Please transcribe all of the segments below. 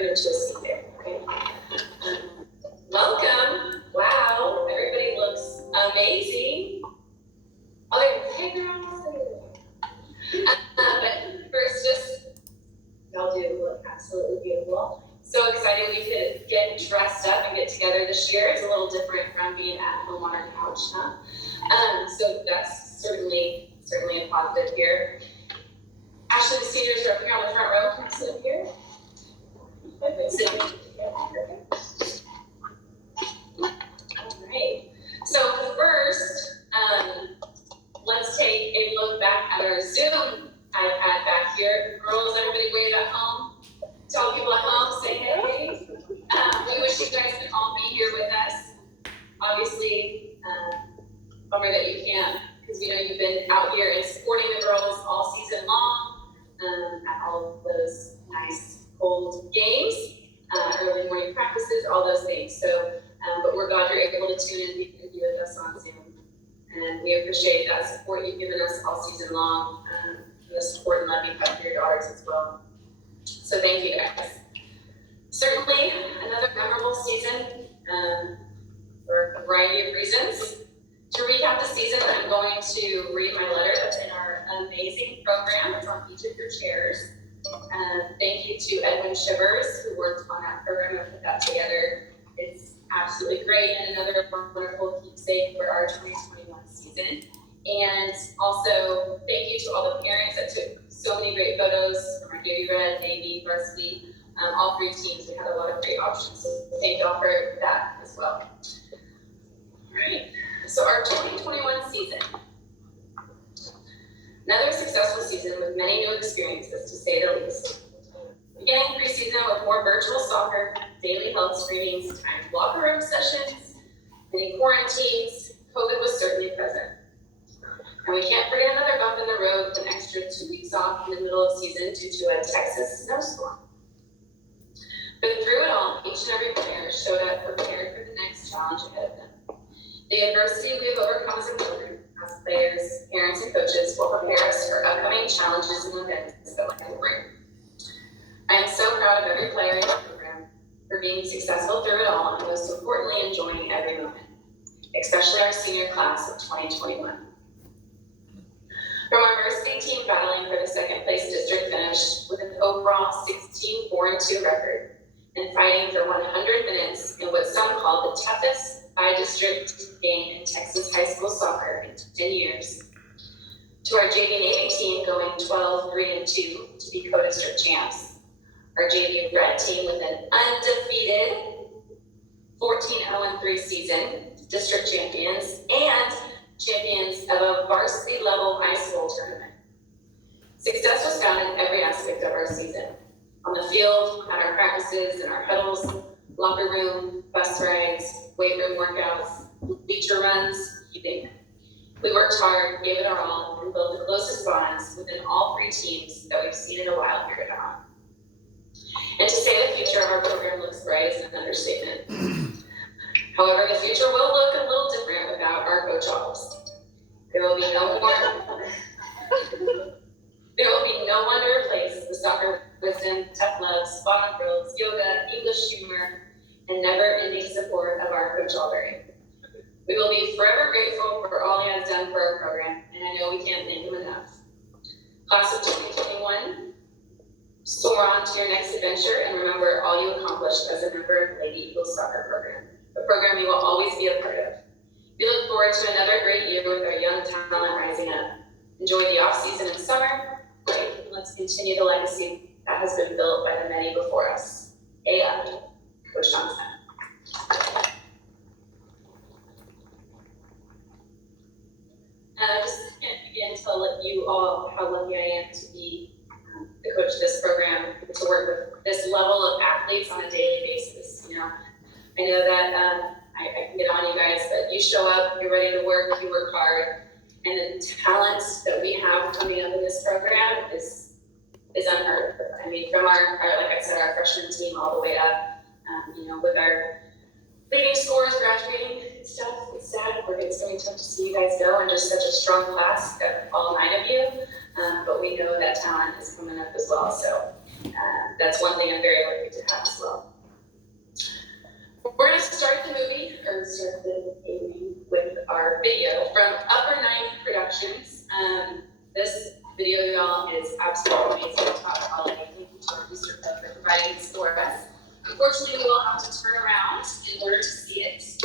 kind of just there. Okay. Welcome. Wow, everybody looks amazing. Hey girls. But first, just y'all do look absolutely beautiful. So excited we could get dressed up and get together this year. It's a little different from being at home on our couch, huh? So that's certainly a positive here. Actually, the seniors are up here on the front row. Can I sit up here? All right. So first, let's take a look back at our Zoom iPad back here. Girls, everybody wave at home. Tell people at home, say hey. We wish you guys could all be here with us. Obviously, bummer that you can't, because we know you've been out here and supporting the girls all season long at all of those nice cold games, early morning practices, all those things. So, but we're glad you're able to tune in and be with us on Zoom. And we appreciate that support you've given us all season long, and the support and love you've had for your daughters as well. So thank you guys. Certainly another memorable season for a variety of reasons. To recap the season, I'm going to read my letter that's in our amazing program. It's on each of your chairs. Thank you to Edwin Shivers, who worked on that program and put that together. It's absolutely great and another wonderful keepsake for our 2021 season. And also, thank you to all the parents that took so many great photos from our Dairy Red, Navy, Varsity, all three teams. We had a lot of great options, so thank y'all for that as well. All right, so our 2021 season. Another successful season with many new experiences, to say the least. Beginning preseason with more virtual soccer, daily health screenings, timed locker room sessions, many quarantines, COVID was certainly present. And we can't forget another bump in the road with an extra 2 weeks off in the middle of season due to a Texas snowstorm. But through it all, each and every player showed up prepared for the next challenge ahead of them. The adversity we have overcome as a program, as players, parents, and coaches will prepare us for upcoming challenges and events that life will bring. I am so proud of every player in the program for being successful through it all, and most importantly, enjoying every moment, especially our senior class of 2021. From our varsity team battling for the second place district finish with an overall 16-4-2 record and fighting for 100 minutes in what some call the toughest by-district game in Texas high school soccer in 10 years, to our JV Navy team going 12-3-2 to be co-district champs, our JV Red team with an undefeated 14-0-3 season, district champions, and champions of a varsity level high school tournament. Success was found in every aspect of our season. On the field, at our practices, in our huddles, locker room, bus rides, weight room workouts, bleacher runs, you name it. We worked hard, gave it our all, and built the closest bonds within all three teams that we've seen in a while here at home. And to say the future of our program looks bright is an understatement. However, the future will look a little different without our coach office. There will be no one to replace the soccer wisdom, tough love, spot on drills, yoga, English humor, and never-ending support of our coach Albury. We will be forever grateful for all he has done for our program, and I know we can't thank him enough. Class of 2021, soar on to your next adventure and remember all you accomplished as a member of Lady Eagles soccer program, a program you will always be a part of. We look forward to another great year with our young talent rising up. Enjoy the off-season and summer. Great, let's continue the legacy that has been built by the many before us. Coach Thompson. Just again to let you all how lucky I am to be the coach of this program, to work with this level of athletes on a daily basis. You know, I know that I can get on you guys, but you show up, you're ready to work, you work hard, and the talent that we have coming up in this program is unheard of. I mean, from our like I said, our freshman team all the way up, you know, with our leading scores graduating and stuff. It's sad. It's going to be tough to see you guys go, and just such a strong class, all 9 of you. But we know that talent is coming up as well. So That's one thing I'm very lucky to have as well. We're going to start the evening with our video from Upper Ninth Productions. This video, y'all, is absolutely amazing, top quality. Thank you to our research for providing this for us. Unfortunately, we'll have to turn around in order to see it.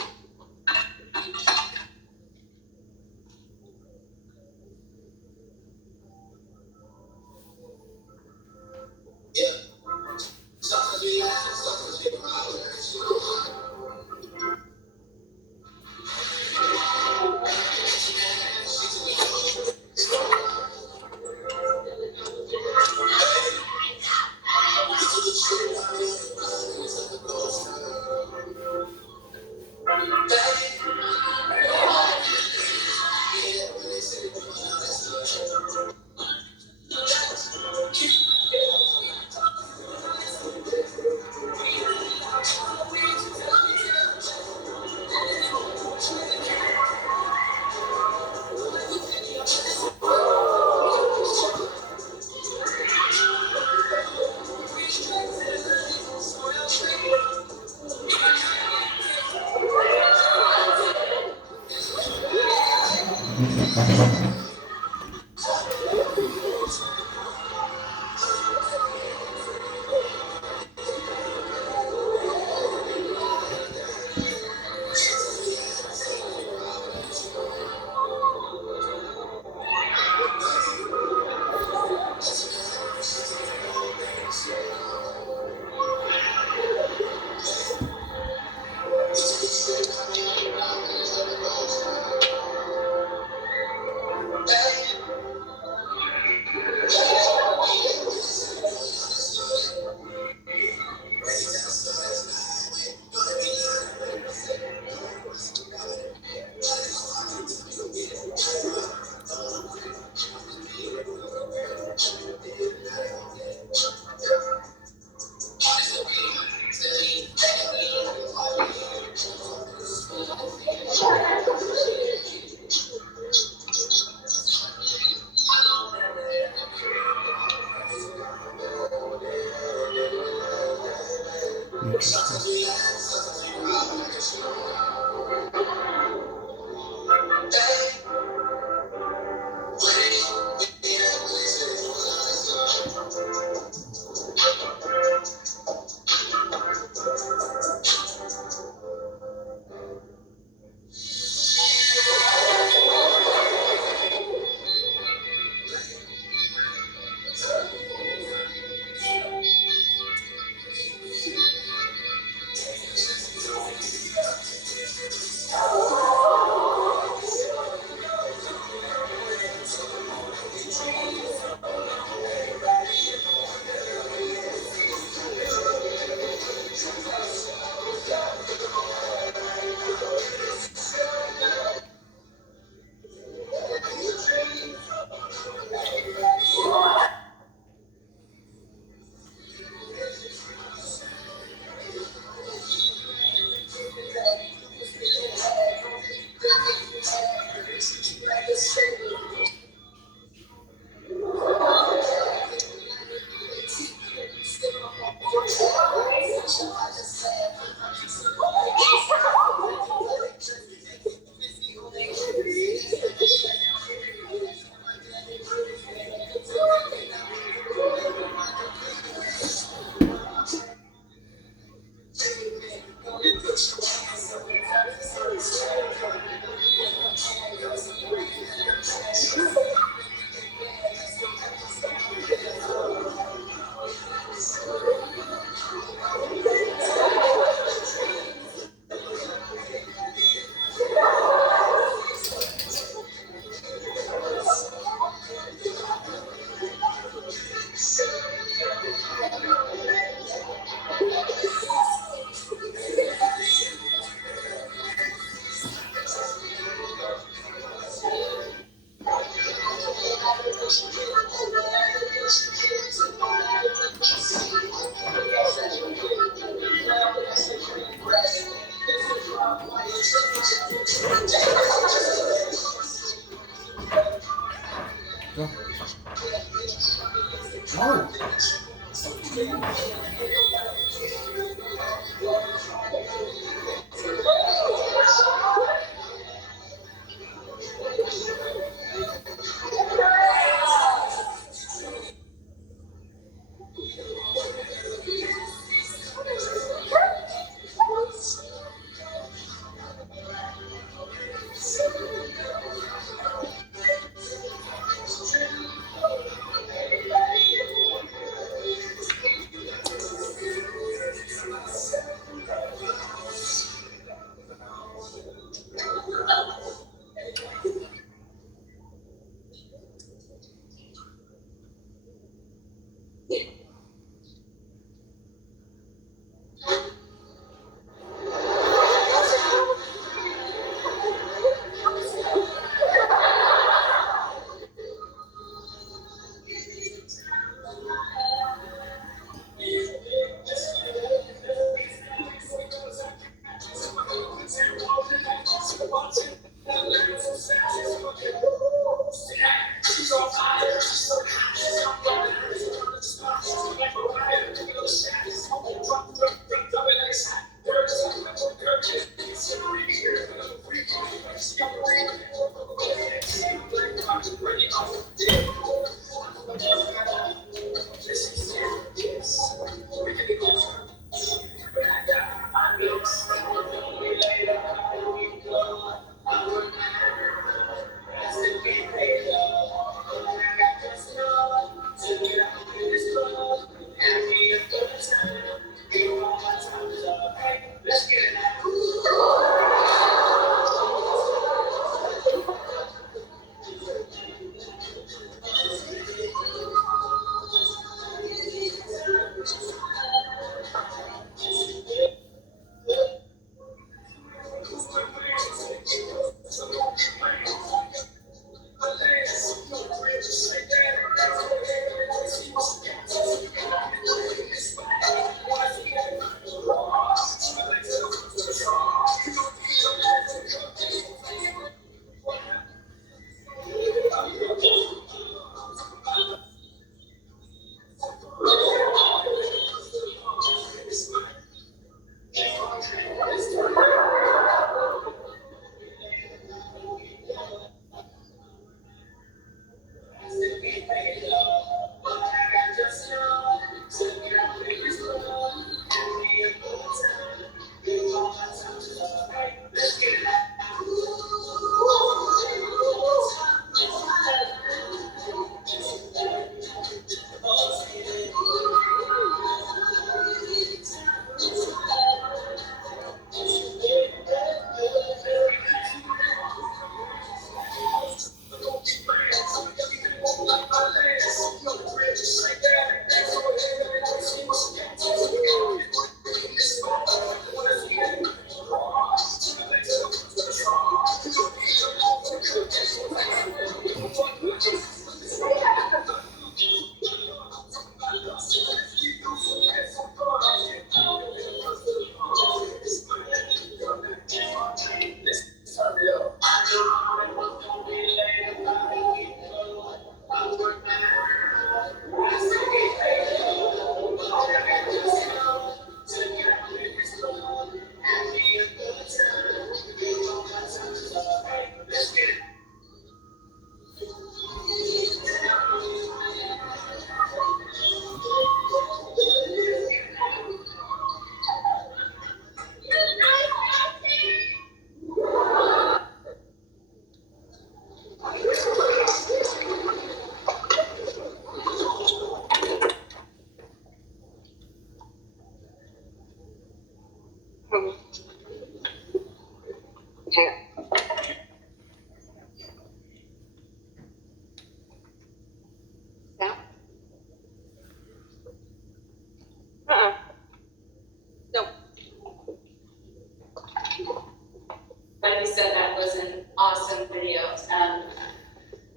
Like you said, that was an awesome video.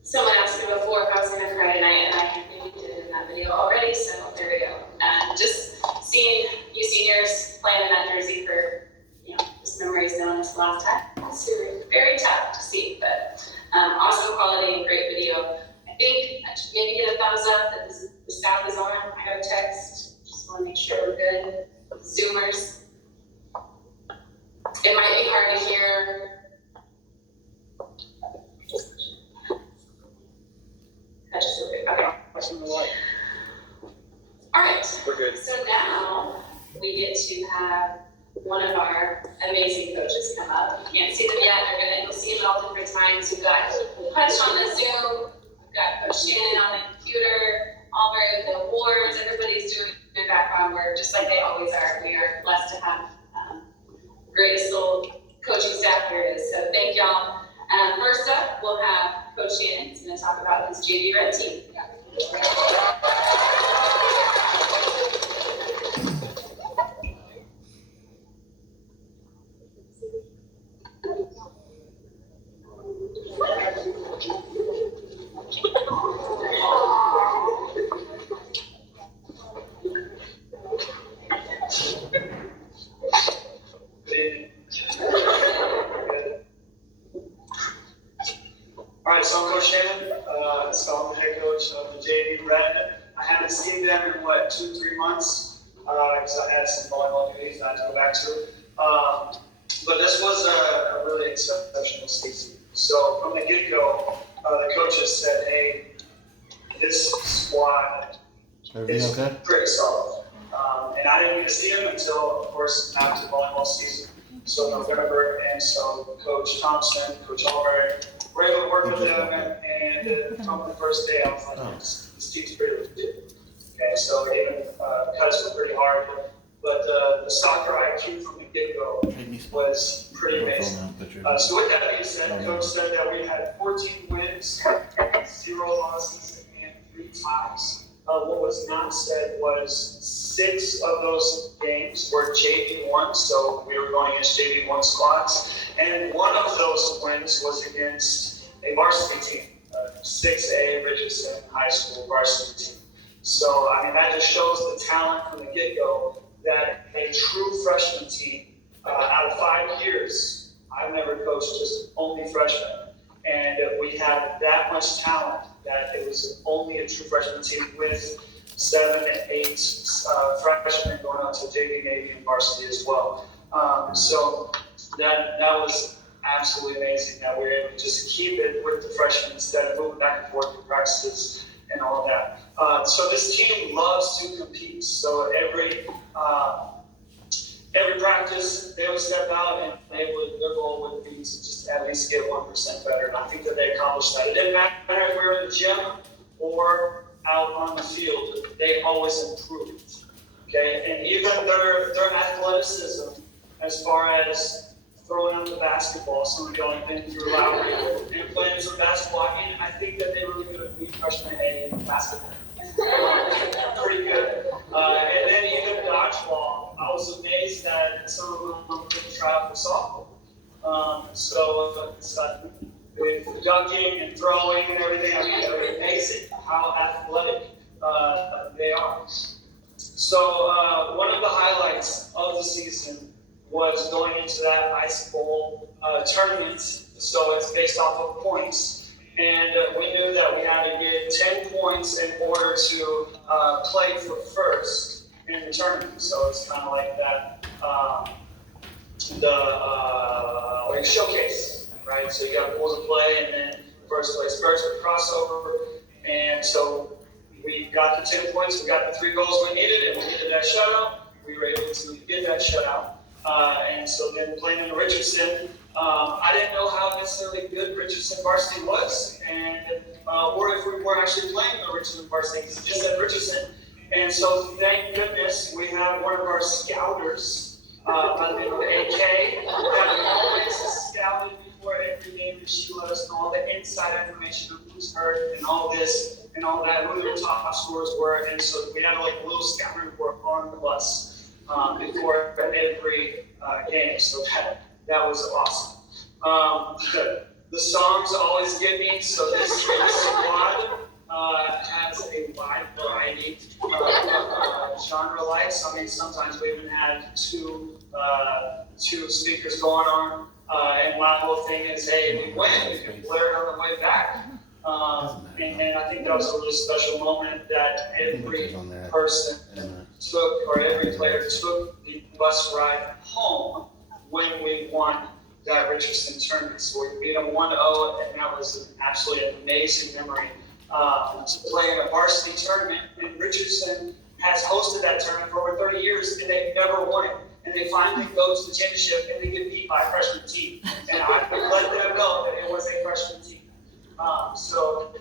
Someone asked me before if I was gonna cry tonight, and I maybe did it in that video already, so there we go. Just seeing you seniors playing in that jersey for, just memories knowing this last time. It's very tough to see, but awesome quality and great video. I think I should maybe get a thumbs up that the sound is on. I got a text, just wanna make sure we're good. Zoomers. It might be hard to hear. Okay. All right. We're good. So now we get to have one of our amazing coaches come up. You can't see them yet. You'll see them at all different times. We've got Punch on the Zoom. We've got Coach Shannon on the computer. All very good awards. Everybody's doing their background work just like they always are. We are blessed to have greatest little coaching staff here is. So thank y'all. First up, we'll have Coach Shannon. He's going to talk about his JV Red team. All right, so I'm Coach Shannon. So I'm the head coach of the JV Red. I haven't seen them in 2-3 months because I had some volleyball duties I had to go back to. But this was a really exceptional season. So from the get-go, the coaches said, "Hey, this squad is pretty solid." And I didn't get to see them until, of course, after the volleyball season. So November, and so Coach Thompson, Coach Allred, we're able to work with them, and on the first day, I was like, this team's pretty legit. Okay, so even cuts were pretty hard, but the soccer IQ from the get-go was pretty amazing. So with that being said, Coach said that we had 14 wins, 0 losses, and 3 ties. What was not said was 6 of those games were JV1, so we were going against JV1 squads. And one of those wins was against a varsity team, 6A Richardson High School varsity team. So, I mean, that just shows the talent from the get-go that a true freshman team, out of 5 years, I've never coached just only freshmen. And we had that much talent that it was only a true freshman team with 7 and 8 freshmen going out to JV, Navy, and varsity as well. So that was absolutely amazing that we were able to just keep it with the freshmen instead of moving back and forth to practices and all of that. So this team loves to compete. So every practice, they would step out and their goal would be to just at least get 1% better. And I think that they accomplished that. It didn't matter if we were in the gym or out on the field, they always improved. Okay, and even their athleticism, as far as throwing out the basketball, some of y'all have been through Lowry and playing some basketball. I mean, I think that they really good at being freshman A in basketball. Pretty good. And then even dodgeball, I was amazed that some of them couldn't try out for softball. So it's with ducking and throwing and everything, I mean, it makes it how athletic they are. So one of the highlights of the season was going into that ice bowl tournament. So it's based off of points. And we knew that we had to get 10 points in order to play for first in the tournament. So it's kind of like that, like showcase, right? So you got pools of play and then first place first with crossover. And so we got the 10 points, we got the 3 goals we needed, and we needed that shutout. We were able to get that shutout. And so then playing in Richardson, I didn't know how necessarily good Richardson varsity was, and or if we were actually playing the Richardson varsity, because it just said Richardson. And so thank goodness we have one of our scouters by the name of AK, that always scouted before every game, and she let us know all the inside information of who's hurt and all this and all that, who their top scorers were. And so we had like a little scout report on the bus before every game. So that was awesome. The songs always get me, so this squad has a wide variety of genre likes. I mean, sometimes we even had two speakers going on, and my whole thing is, hey, we win, we can blare it on the way back. And I think that was a really special moment that every person took, or every player took the bus ride home when we won that Richardson tournament. So we beat them 1-0, and that was absolutely an amazing memory. To play in a varsity tournament, and Richardson has hosted that tournament for over 30 years, and they've never won it. And they finally go to the championship, and they get beat by a freshman team. And I let them know that it was a freshman team. So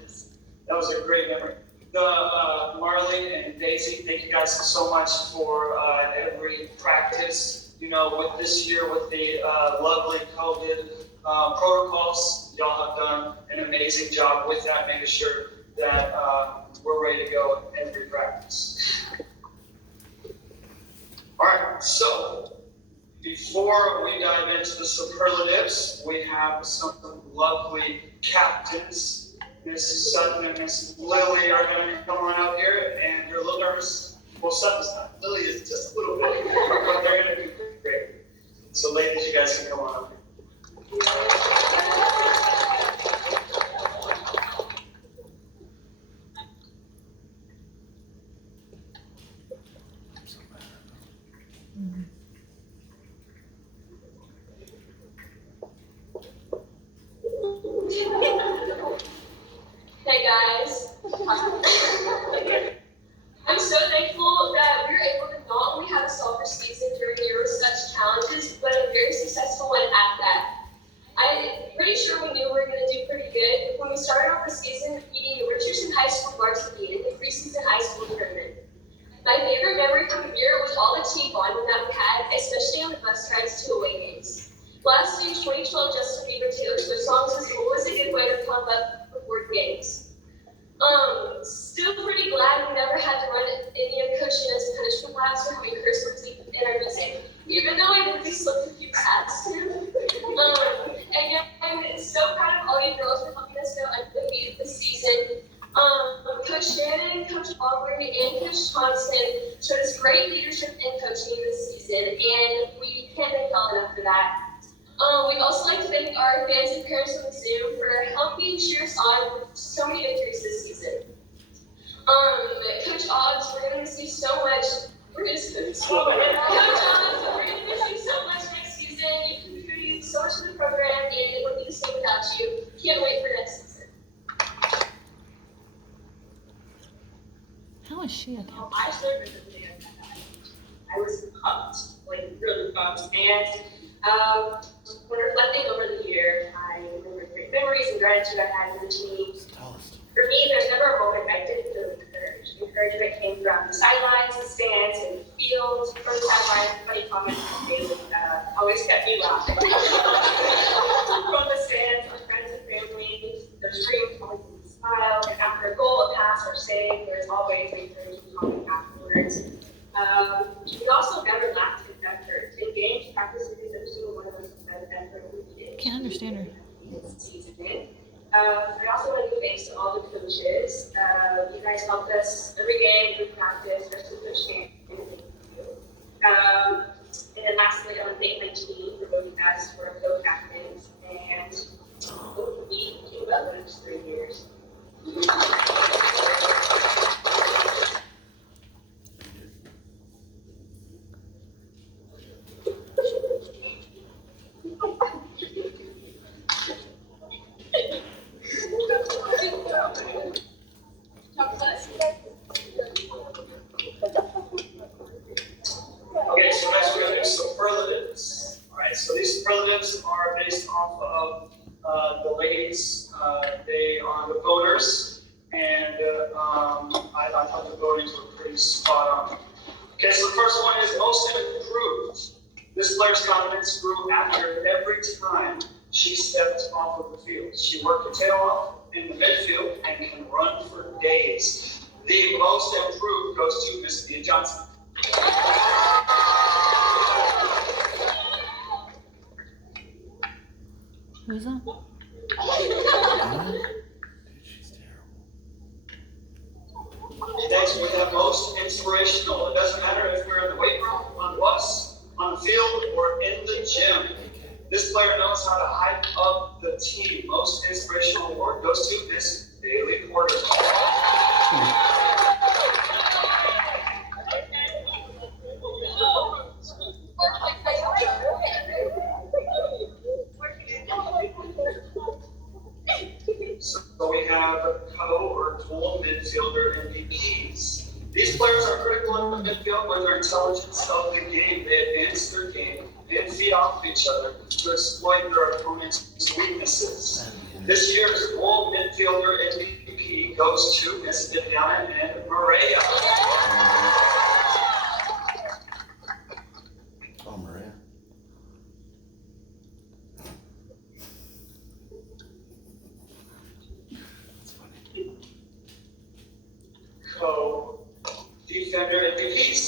that was a great memory. Marley and Daisy, thank you guys so much for every practice. You know, with this year, with the lovely COVID protocols, y'all have done an amazing job with that, making sure that we're ready to go every practice. All right, so before we dive into the superlatives, we have some lovely captains. Miss Sutton and Miss Lily are going to come on out here, and they're a little nervous. Well, Sutton's not. Lily is just a little bit, but they're going to do great. So, ladies, you guys can come on up here. Hey guys. I'm so thankful that we were able to not only have a soccer season during a year with such challenges, but a very successful one at that. I'm pretty sure we knew we were going to do pretty good when we started off the season beating the Richardson High School varsity in the preseason high school tournament. My favorite memory from the year was all the team bonding that we had, especially on the bus rides to away games. Last year's 2012 Justin Bieber Taylor Swift songs was always a good way to pump up before games. Still pretty glad we never had to run any of Coach Shannon's punishment laps for having curse words in our music, even though I really slipped a few pads too. And yet, I'm so proud of all you girls for helping us go undefeated this season. Coach Shannon, Coach Aubrey, and Coach Thompson showed us great leadership and coaching this season, and we can't thank y'all enough for that. We'd also like to thank our fans and parents on the Zoom for helping cheer us on with so many victories this season. Coach Obbs, we're gonna miss you so much. We're gonna miss you so much. Coach Obbs, we're gonna miss you so much next season. You contributed so much to the program, and it wouldn't be the same without you. Can't wait for next season. How is she a captain? I started with the band. I was pumped, like really pumped. And when reflecting over the year, I remember great memories and gratitude I had for the team. For me, there's never a moment I didn't feel encouraged. Encouragement came from the sidelines, the stands, and the fields. From the sidelines, funny comments from David always kept me laughing. From the stands, our friends and family, their screams always made me smile. And after a goal, a pass, or save, there's always an encouraging comment afterwards. it also never lacked in effort. In games, practices, every single one of us had effort we needed. Can't understand her. Season in. I also want to give thanks to all the coaches. You guys helped us every game, every practice, especially Coach Shannon. And then lastly, I want to thank my team for voting us for co-captains and hopefully do well in the next 3 years. Okay, so next we're gonna do superlatives. All right, so these superlatives are based off of the ladies. They are the voters, and I thought the votings were pretty spot on. Okay, so the first one is most improved. This player's confidence grew after every time she stepped off of the field. She worked her tail off in the midfield and can run for days. The most improved goes to Miss Mia Johnson. Who's that? She's terrible. Next, we have most inspirational. It doesn't matter if we're in the weight room, on the bus, on the field, or in the gym. This player knows how to hype up the team. Most inspirational award goes to Miss Bailey Porter. So we have co or dual midfielder MVPs. These players are critical in the midfield with their intelligence of the game. They advance their game and feed off of each other to exploit their opponent's weaknesses. This year's dual midfielder MVP goes to Miss Viviana and Maria. Oh, Maria. That's funny. Co-defender MVPs.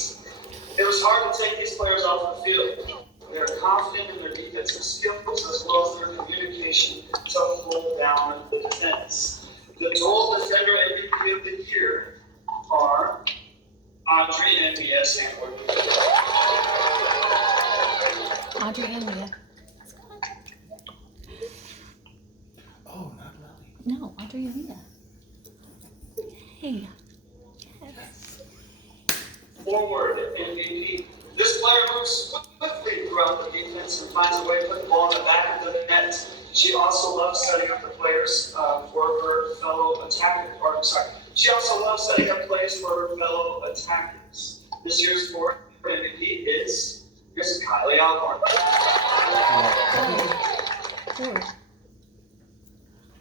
It was hard to take these players off the field. They're confident in their defensive skills as well as their communication to hold down the defense. The dual defender MVP of the year are Audrey and Mia Sandler. Audrey and Mia. Oh, not Lily. No, Audrey and Mia. Hey. Yes. Forward MVP. This player moves swiftly throughout the defense and finds a way to put the ball in the back of the net. She also loves setting up the players for her fellow attackers. She also loves setting up plays for her fellow attackers. This year's forward MVP is Miss Kylie Alcorn. Forward.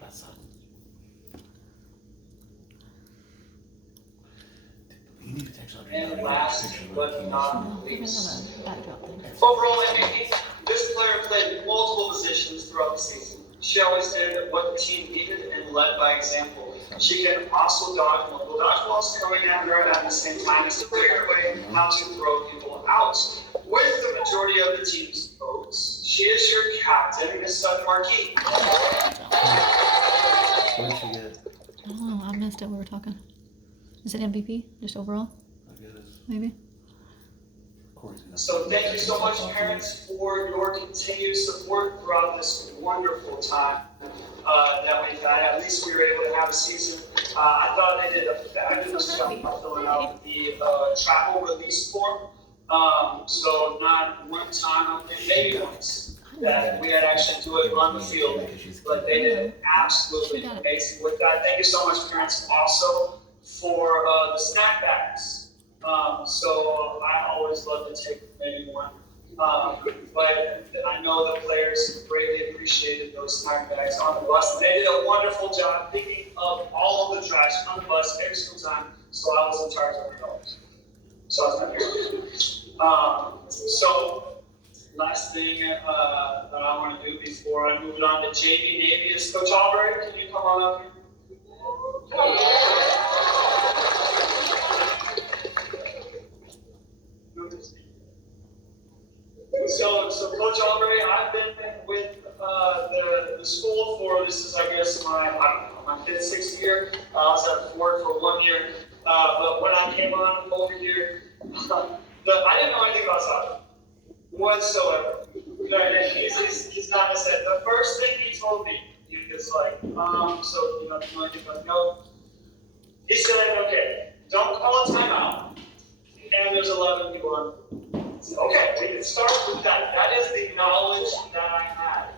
That's you need to text Audrey. And last but not We're gonna least, have a backdrop thing. overall MVP. This player played multiple positions throughout the season. She always did what the team needed and led by example. She can also dodge multiple dodgeballs coming at her at the same time and still figure a way how to throw people out. With the majority of the team's votes, she is your captain, Miss Sutton Marquis. What did she get? I don't know. I missed it. We were talking. Is it MVP? Just overall? I guess. Maybe? Corey's gonna- So thank you so much, parents, for your continued support throughout this wonderful time that we've had. At least we were able to have a season. I thought they did a fabulous job of filling out the travel release form. So not one time, maybe once, that we had actually do it on the field. But they did absolutely amazing with that. Thank you so much, parents, also for the snack bags. So I always love to take maybe one. But I know the players greatly appreciated those snack bags on the bus. They did a wonderful job picking up all of the trash on the bus every single time. So I was in charge of it all. So I was not here. So last thing that I want to do before I move it on to JV Navy is Coach Albright. Can you come on up here? So Coach Aubrey, I've been with the school for, this is, I guess, my fifth, sixth year. I was at Ford for 1 year. But when I came on over here, I didn't know anything about soccer whatsoever. He's not gonna say. The first thing he told me, he was like, so, you know anything about no? He said, okay, don't call a timeout, and there's 11 people on. Okay, we can start with that. That is the knowledge that I had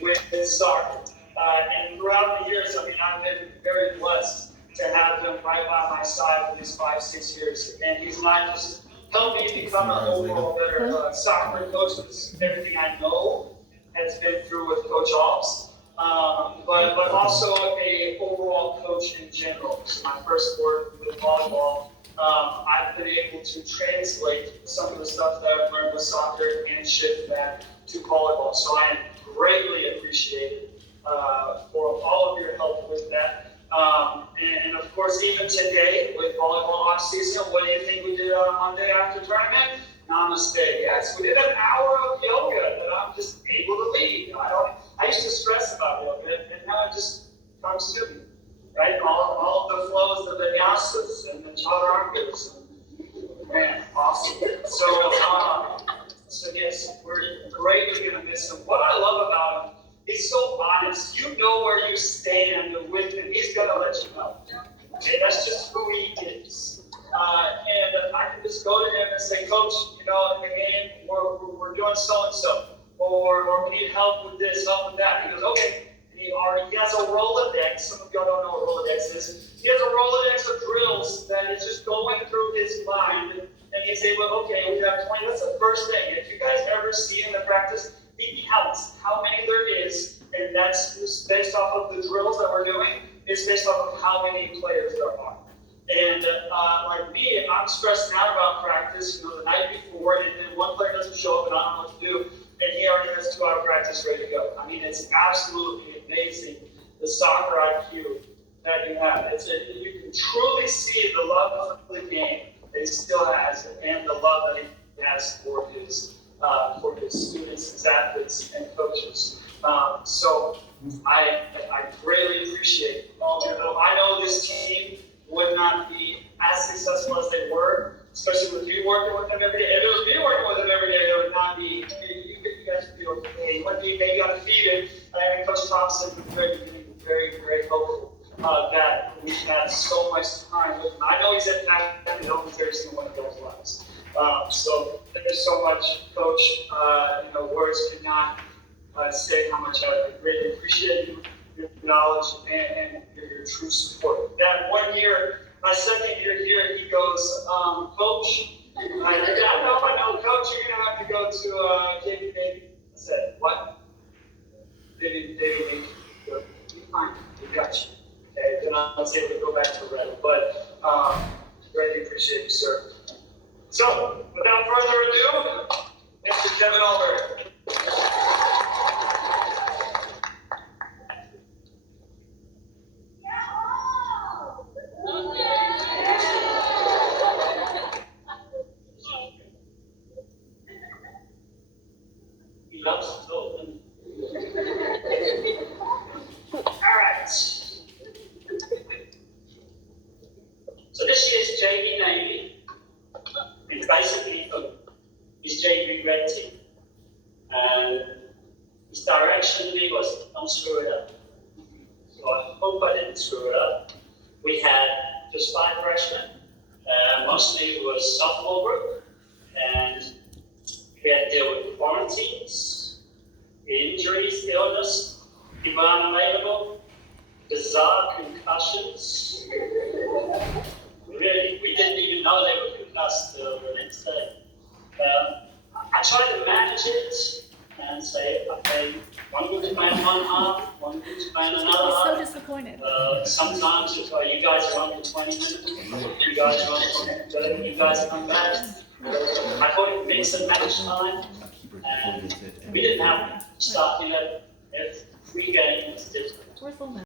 with soccer. And throughout the years, I mean, I've been very blessed to have him right by my side for these 5, 6 years. And he's not just helped me become an overall better soccer coach. Everything I know has been through with Coach Alps. But also a overall coach in general. So my first work with volleyball, I've been able to translate some of the stuff that I've learned with soccer and shift that to volleyball. So I am greatly appreciated for all of your help with that. And of course, even today with volleyball off season, what do you think we did on Monday after tournament? Namaste. Yes, we did an hour of yoga that I'm just able to lead. I used to stress about yoga, and now it just comes to me. Right? All of the flows, the vinyasas and the chaturangas. Man, awesome. So yes, we're greatly going to miss him. What I love about him, he's so honest. You know where you stand with him. He's going to let you know. Okay, that's just who he is. And I can just go to him and say, Coach, you know, in the game, we're doing so-and-so. Or we need help with this, help with that. He goes, okay. He has a Rolodex. Some of y'all don't know what Rolodex is. He has a Rolodex of drills that is just going through his mind. And he's able, okay, we have 20. That's the first thing. If you guys ever see him in practice, he counts how many there is. And that's just based off of the drills that we're doing. It's based off of how many players there are. And like me, I'm stressing out about practice, you know, the night before, and then one player doesn't show up and I don't know what to do. And he already has 2-hour practice ready to go. I mean, it's absolutely amazing, the soccer IQ that you have. You can truly see the love for the game that he still has, and the love that he has for his students, his athletes, and coaches. So I greatly appreciate all of you. I know this team would not be as successful as they were, especially with you working with them every day. If it was me working with them every day, it would not be. You guys would be okay. You wouldn't be maybe undefeated. And Coach Thompson was very, very hopeful that we had so much time with him. I know he's at back and helping every single one of those lives. So there's so much, Coach. Words cannot say how much I really appreciate you, your knowledge, and your true support. That 1 year, my second year here, he goes, Coach. I know, Coach, you're going to have to go to JV Baby. I said, what? Baby, you're fine. We got you. Okay, then I was able to go back to Red. But greatly appreciate you, sir. So, without further ado, Mr. Kevin Albert. So this year's JV Navy is basically from his JV red team. And his direction to me was, don't screw it up. So I hope I didn't screw it up. We had just 5 freshmen, mostly it was sophomore group, and we had to deal with quarantines, injuries, illness, people unavailable, bizarre concussions. Really, we didn't even know they were concussed till the next day. I tried to manage it and say, okay, one group's playing one half, one group's playing another He's so half. disappointed. Sometimes it's like, you guys are on for 20 minutes, you guys are on for 30, you guys come back. I call it mix and match time, and we didn't have stuff, every game was different. Where's Loma?